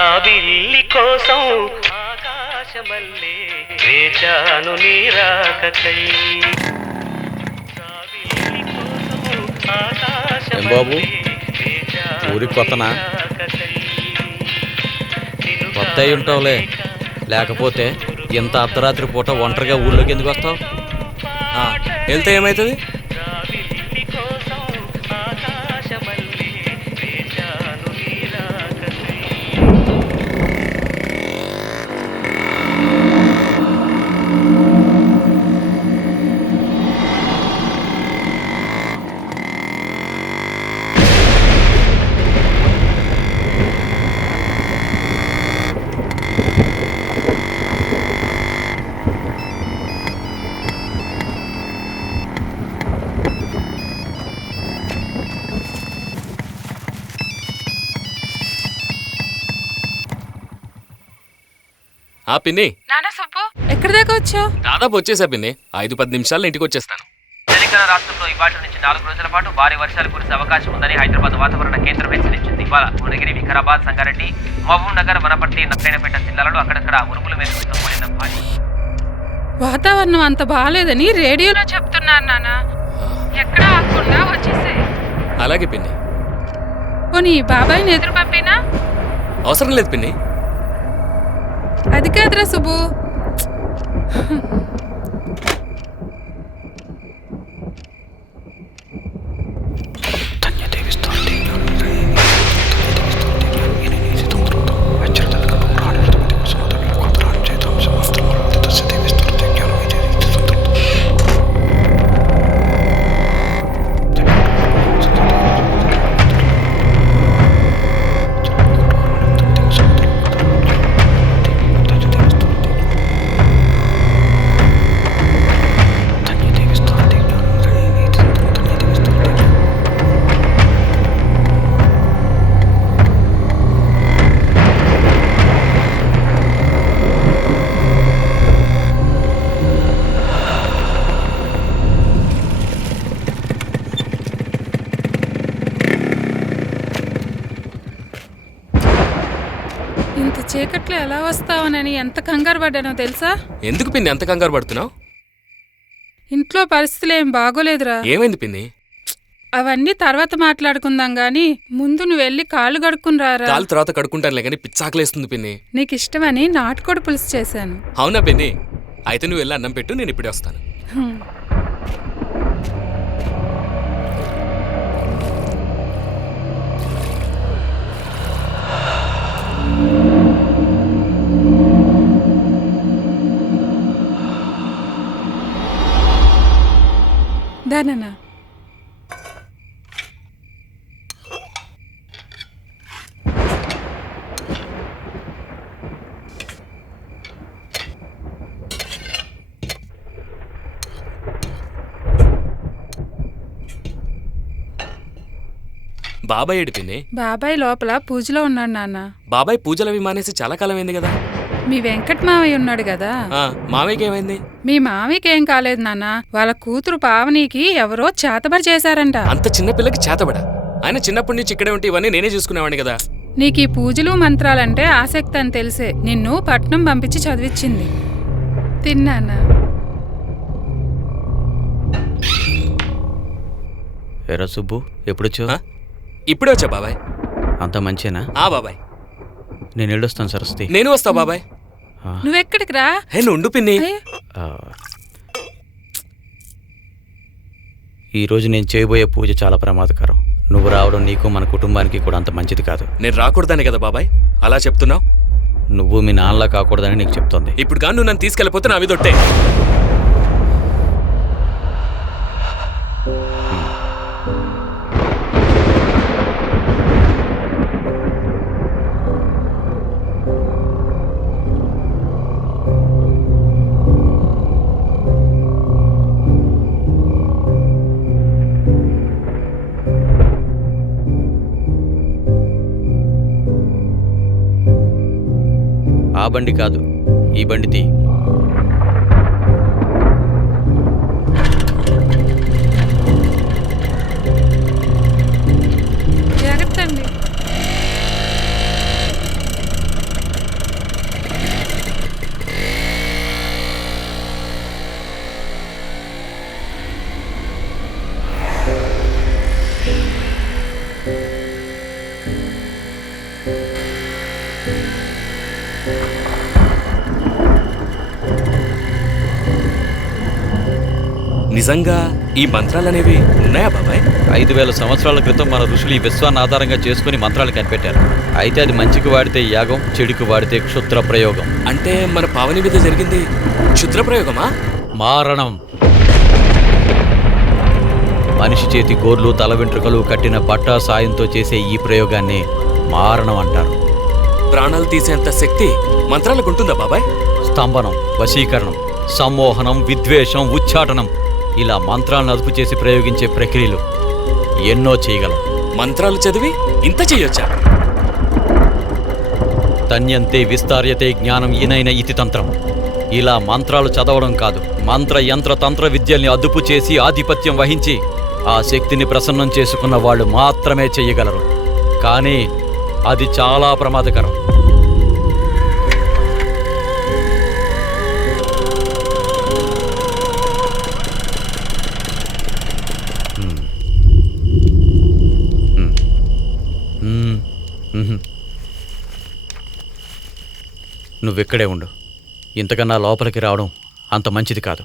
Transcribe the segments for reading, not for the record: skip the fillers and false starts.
జాబిల్లి కోసం ఆకాశమల్లే వేచాను నీ రాకకై. జాబిల్లి కోసం బాబు ఆకాశమల్లే ఊరికి కొత్తనా? కొత్త అయి ఉంటావులే, లేకపోతే ఇంత అర్ధరాత్రి పూట ఒంటరిగా ఊళ్ళోకి ఎందుకు వస్తావు? వెళ్తే ఏమవుతుంది? ఆ పిన్ని, ఎక్కడి దాకా వచ్చావు? దాదాపు వచ్చేసా పిన్ని. 5-10 నిమిషాల్లో ఇంటికి వచ్చేస్తాను. తెలంగాణ రాష్ట్రంలో ఇవాళ నుంచి 4 రోజుల పాటు భారీ వర్షాలు కురిసే అవకాశం ఉందని హైదరాబాద్ వాతావరణ కేంద్రం హెచ్చరించింది. ఇవాళ భువనగిరి, వికారాబాద్, సంగారెడ్డి, మహబూబ్ నగర్, వనపర్తి, నారాయణపేట జిల్లాలలో అక్కడక్కడ ఉరుములు మెరుపులతో కూడిన భారీ వాతావరణం అంత బాగాలేదని రేడియోలో చెప్తున్నారు నాన్న. ఎక్కడ ఆగకుండా వచ్చేసే. అలాగే పిన్ని. పోనీ బాబాయ్ని ఎదురు పంపినా? అవసరం లేదు పిన్ని. అది కాదురా సుబ్బు. ఇంత చీకట్లో ఎలా వస్తావనని ఎంత కంగారు పడ్డానో తెలుసా? ఎందుకు పిన్ని అంత కంగారు పడుతున్నావు? ఇంట్లో పరిస్థితులు ఏం బాగోలేదురా. ఏమైంది పిన్ని? అవన్నీ తర్వాత మాట్లాడుకుందాం గాని ముందు నువ్వు వెళ్ళి కాళ్ళు కడుక్కుని రారా. కాలు తర్వాత కడుక్కుంటానులే కానీ పిచ్చాకలేస్తుంది పిన్ని. నీకు ఇష్టమని నాటుకోడి పులుసు చేశాను. అవునా పిన్ని? అయితే నువ్వు వెళ్ళి అన్నం పెట్టు, నేను ఇప్పుడే వస్తాను. దానన్నా బాబాయ్ ఏడు పిన్ని? బాబాయ్ లోపల పూజలో ఉన్నాడు నాన్న. బాబాయ్ పూజలవి మానేసి చాలా కాలం అయింది కదా. మీ వెంకట్ మావయ్య ఉన్నాడు కదా. మావయ్యకి ఏమైంది? మీ మావయ్యకి ఏం కాలేదు నాన్న. వాళ్ళ కూతురు పావనికి ఎవరో చేతబడి చేశారంట. అంత చిన్న పిల్లకి చేతబడా? ఆయన చిన్నప్పటి నుంచి ఇక్కడే ఉంటే ఇవన్నీ నేనే చూసుకునేవాడిని కదా. నీకు ఈ పూజలు మంత్రాలంటే ఆసక్తి అని తెలిసే నిన్ను పట్నం పంపించి చదివించింది. తిన్నానా? ఎరా సుబ్బు, ఎప్పుడొచ్చావు? ఇప్పుడే వచ్చా బాబాయ్. అంత మంచేనా? బాబాయ్ నేను వెళ్ళొస్తాను సరస్వతి. నేను వస్తా బాబాయ్. నువ్వెక్కడికి రా? ఉండు పిన్ని. ఈరోజు నేను చేయబోయే పూజ చాలా ప్రమాదకరం. నువ్వు రావడం నీకు మన కుటుంబానికి కూడా అంత మంచిది కాదు. నేను రాకూడదానే కదా బాబాయ్ అలా చెప్తున్నావు? నువ్వు మీ నాన్నలా కాకూడదని నీకు చెప్తోంది. ఇప్పుడు కానీ నువ్వు నన్ను తీసుకెళ్ళిపోతే నా మీదొట్టే. ఆ బండి కాదు, ఈ బండి తీ. జాగ్రత్త అండి. నిజంగా ఈ మంత్రాలనేవి ఉన్నాయా బాబాయ్? 5000 సంవత్సరాల క్రితం మన ఋషులు ఈ విశ్వాన్ని ఆధారంగా చేసుకుని మంత్రాలు కనిపెట్టారు. అయితే అది మంచికి వాడితే యాగం, చెడుకు వాడితే క్షుద్ర ప్రయోగం. అంటే మన పావని మీద జరిగింది క్షుద్ర ప్రయోగమా? మారణం. మనిషి చేతి గోర్లు, తల వెంట్రుకలు కట్టిన బట్ట సాయంతో చేసే ఈ ప్రయోగాన్ని మారణం అంటారు. ప్రాణాలు తీసేంత శక్తి మంత్రాలకు ఉంటుందా బాబాయ్? స్తంభనం, వశీకరణం, సమ్మోహనం, విద్వేషం, ఉచ్చాటనం ఇలా మంత్రాలను అదుపు చేసి ప్రయోగించే ప్రక్రియలు ఎన్నో చేయగలం. మంత్రాలు చదివి ఇంత చెయ్యొచ్చా? తన్యంతే విస్తార్యతే జ్ఞానం ఈనైన ఇతి తంత్రం. ఇలా మంత్రాలు చదవడం కాదు, మంత్ర యంత్ర తంత్ర విద్యల్ని అదుపు చేసి ఆధిపత్యం వహించి ఆ శక్తిని ప్రసన్నం చేసుకున్న వాళ్ళు మాత్రమే చెయ్యగలరు. కానీ అది చాలా ప్రమాదకరం. నువ్వెక్కడే ఉండు. ఇంతకన్నా లోపలికి రావడం అంత మంచిది కాదు.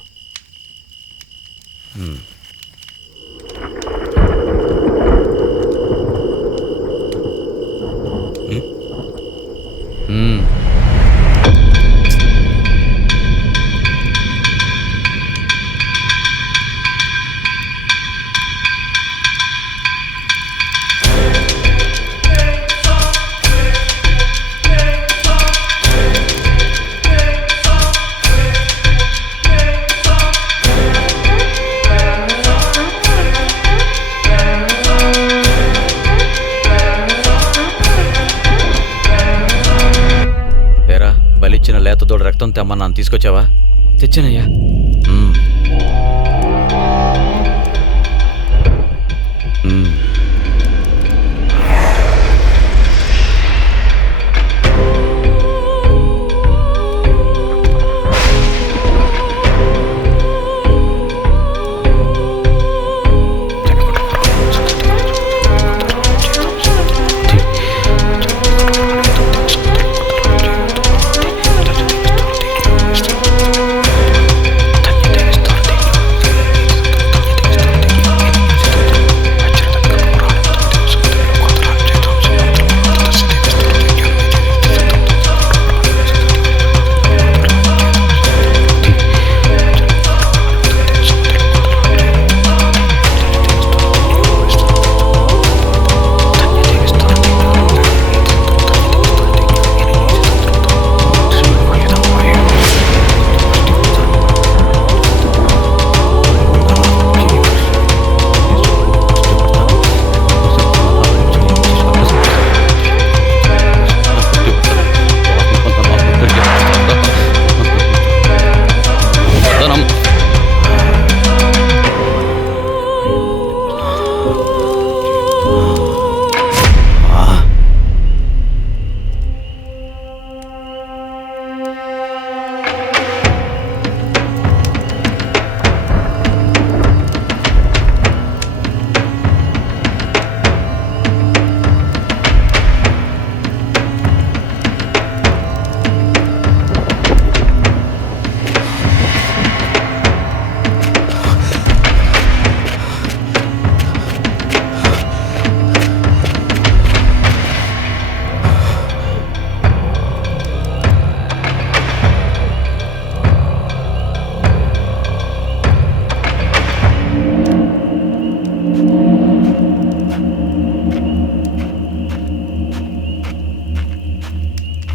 బలిచ్చిన లేతదోడు రక్తం తెమ్మన్నాను, తీసుకొచ్చావా? తెచ్చానయ్యా.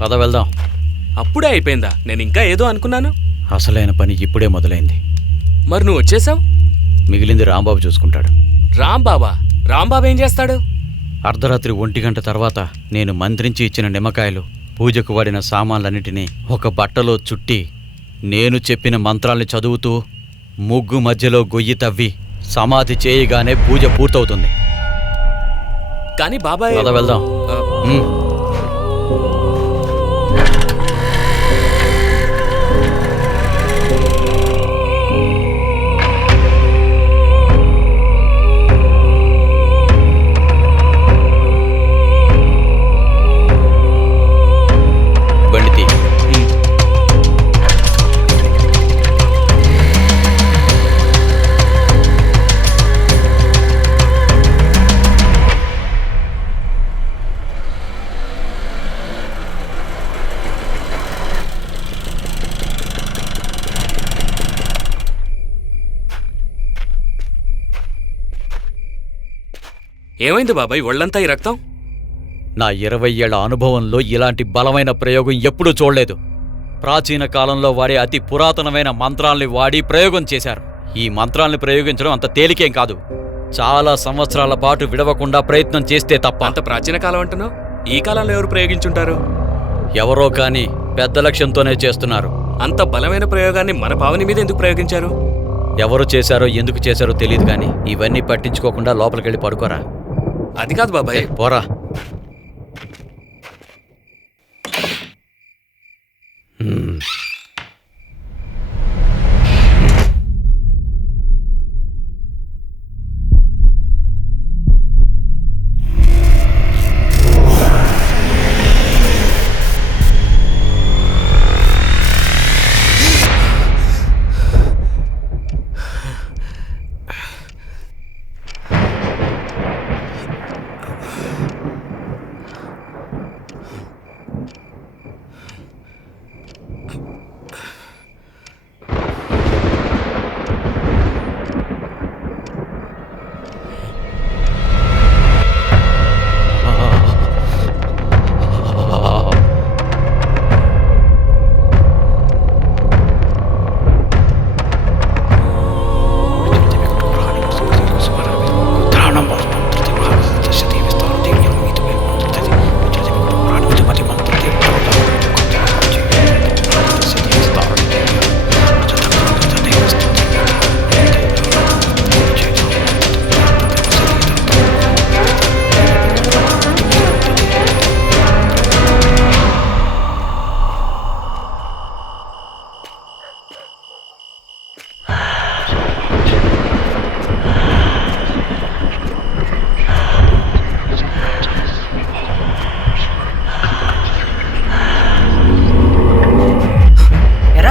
పద వెళ్దాం. అప్పుడే అయిపోయిందా? నేను ఇంకా ఏదో అనుకున్నాను. అసలైన పని ఇప్పుడే మొదలైంది. మరి నువ్వు వచ్చేసావు? మిగిలింది రాంబాబు చూసుకుంటాడు. రాంబాబా? రాంబాబు ఏం చేస్తాడు? అర్ధరాత్రి 1 గంట తర్వాత నేను మంత్రించి ఇచ్చిన నిమ్మకాయలు, పూజకు వాడిన సామాన్లన్నిటినీ ఒక బట్టలో చుట్టి నేను చెప్పిన మంత్రాల్ని చదువుతూ ముగ్గు మధ్యలో గొయ్యి తవ్వి సమాధి చేయగానే పూజ పూర్తవుతుంది. కానీ బాబాయ్, పద వెళ్దాం. ఏమైంది బాబాయ్ ఒళ్ళంతా ఈ రక్తం? నా 20 ఏళ్ల అనుభవంలో ఇలాంటి బలమైన ప్రయోగం ఎప్పుడూ చూడలేదు. ప్రాచీన కాలంలో వాడే అతి పురాతనమైన మంత్రాల్ని వాడి ప్రయోగం చేశారు. ఈ మంత్రాల్ని ప్రయోగించడం అంత తేలికేం కాదు. చాలా సంవత్సరాల పాటు విడవకుండా ప్రయత్నం చేస్తే తప్ప. అంత ప్రాచీన కాలం అంటున్నావు? ఈ కాలంలో ఎవరు ప్రయోగించుంటారు? ఎవరో కాని పెద్ద లక్ష్యంతోనే చేస్తున్నారు. అంత బలమైన ప్రయోగాన్ని మన పావని మీద ఎందుకు ప్రయోగించారు? ఎవరు చేశారో ఎందుకు చేశారో తెలియదు గాని ఇవన్నీ పట్టించుకోకుండా లోపలికెళ్ళి పడుకోరా. అది కాదు బాబాయ్. పోరా.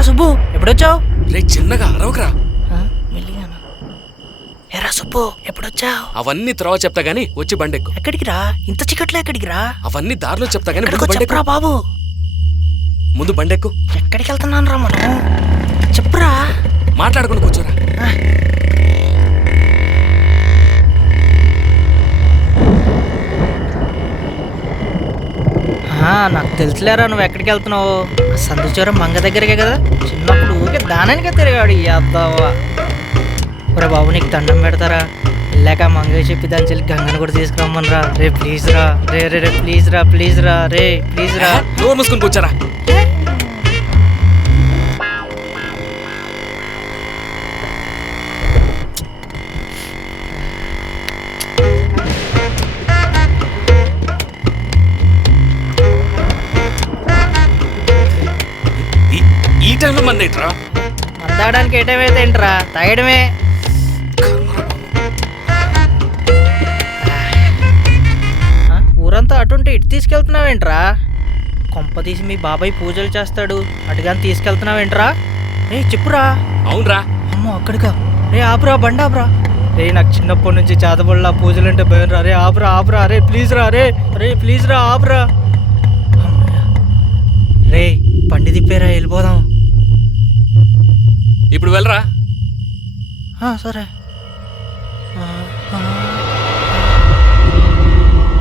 సుబ్బు ఎప్పుడొచ్చావు? రే చిన్నగా అరవకరా. ఎరా సుబ్బు ఎప్పుడొచ్చావు? అవన్నీ తర్వాత చెప్తా గానీ వచ్చి బండెక్కు. ఎక్కడికి రా? ఇంత చిక్కట్లో ఎక్కడికి రా? అవన్నీ దారిలో చెప్తా గానీ ముందు బండెక్కు. చెప్పురా బాబు. ముందు బండెక్కు. ఎక్కడికి వెళ్తున్నాను రా మనం? చెప్పురా. మాట్లాడుకుని కూర్చోరా. నాకు తెలుసులేరా నువ్వు ఎక్కడికి వెళ్తున్నావు. సందుచూరం మంగ దగ్గరికే కదా. చిన్నప్పుడు ఊరికే దానానికే తిరిగాడు యాదవ్వా. ఒరే బాబు నీకు దండం పెడతారా? వెళ్ళాక మంగ చెప్పి దాని చెల్లి గంగను కూడా తీసుకురమ్మనరా. రే ప్లీజ్ రా. రే రే రే ప్లీజ్ రా, ప్లీజ్ రా, రే ప్లీజ్ రా. నోరు మూసుకొని కూర్చోరా. ఈ టైంలో మంది ఏంట్రా? మందాడానికి ఏ టైం అయితే ఏంట్రా? తాగడమే. ఊరంతా అటుంటే ఇటు తీసుకెళ్తున్నావేంట్రా? కొంప తీసి మీ బాబాయ్ పూజలు చేస్తాడు, అటుగాని తీసుకెళ్తున్నావేంట్రా? రే చెప్పురా. అవునరా. అమ్మో అక్కడికా? రే ఆపురా, బండి ఆపురా. రే నాకు చిన్నప్పటి నుంచి చేతబడులా పూజలంటే భయం రా. రే ఆపురా ఆపురా. రే ప్లీజ్ రా. రే రే ప్లీజ్ రా ఆపురా. రే బండి తిప్పేరా, వెళ్ళిపోదాం. ఇప్పుడు వెళ్ళరా. సరే.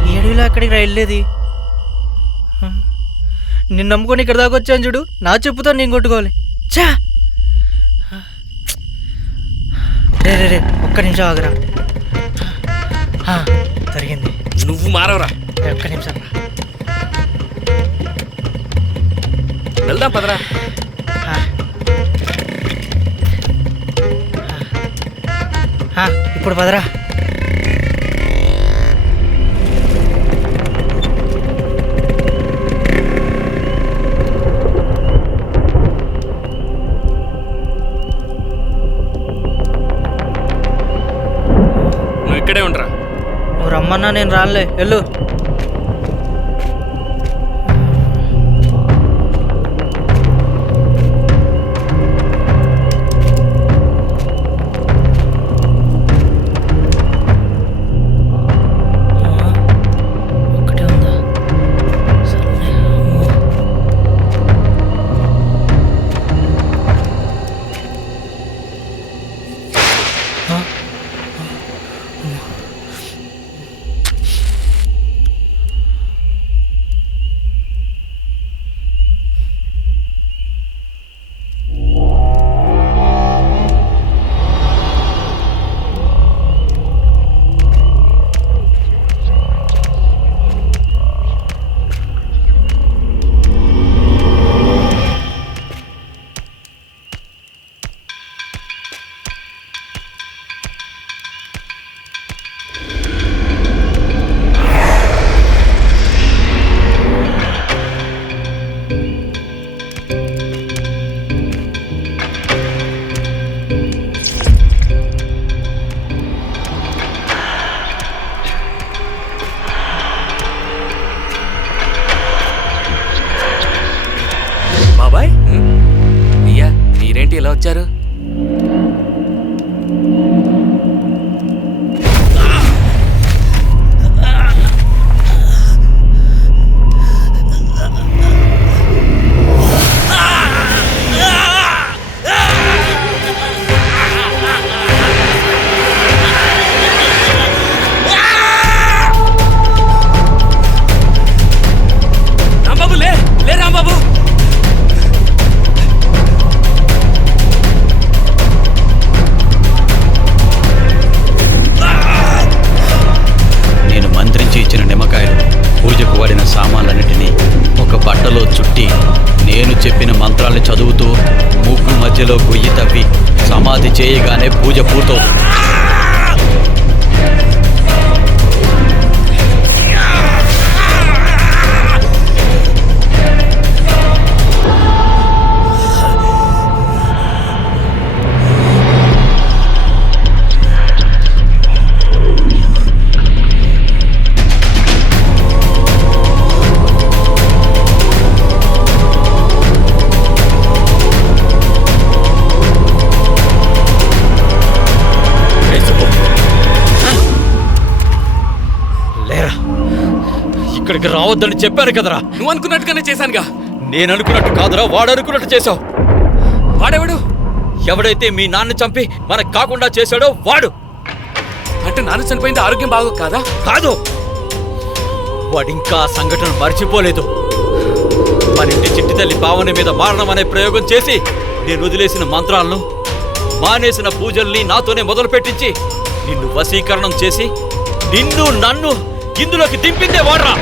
ఈ అడవిలో ఎక్కడికి రా వెళ్ళేది? నిన్ను నమ్ముకొని ఇక్కడ దాకా వచ్చాను చూడు. నా చెప్పుతో నేను కొట్టుకోవాలి. చా రే రే రే ఒక్క నిమిషం ఆగరా. జరిగింది. నువ్వు మారవరా. ఒక్క నిమిషం రా. వెళ్దాం పదరా. ఇప్పుడు పదరా. నువ్వు ఇక్కడే ఉండరా. నువ్వు రమ్మన్నా నేను రానులే, వెళ్ళు. వచ్చారు? రాంబాబు లే రాంబాబు. నేను మంత్రించి ఇచ్చిన నిమ్మకాయలు, పూజకు వాడిన సామాన్లన్నిటినీ ఒక బట్టలో చుట్టి నేను చెప్పిన మంత్రాల్ని చదువుతూ ముగ్గు మధ్యలో గొయ్యి తవ్వి సమాధి చేయగానే పూజ పూర్తవుతుంది. లేరా, ఇక్కడికి రావద్దని చెప్పాను కదరా. నువ్వు అనుకున్నట్టుగానే చేశానుగా. నేను అనుకున్నట్టు కాదురా, వాడు అనుకున్నట్టు చేశావు. వాడెవడు? ఎవడైతే మీ నాన్న చంపి మనకు కాకుండా చేశాడో వాడు. అంటే నాన్న చనిపోయింది ఆరోగ్యం బాగో కాదా? కాదు, వాడింకా ఆ సంఘటన మర్చిపోలేదు. మన ఇంటి చిట్టి తల్లి భావన మీద మారణం అనే ప్రయోగం చేసి నేను వదిలేసిన మంత్రాలను, మానేసిన పూజల్ని నాతోనే మొదలు పెట్టించి నిన్ను వశీకరణం చేసి నిన్ను నన్ను ఇందులోకి దింపిందే వాడ్రా.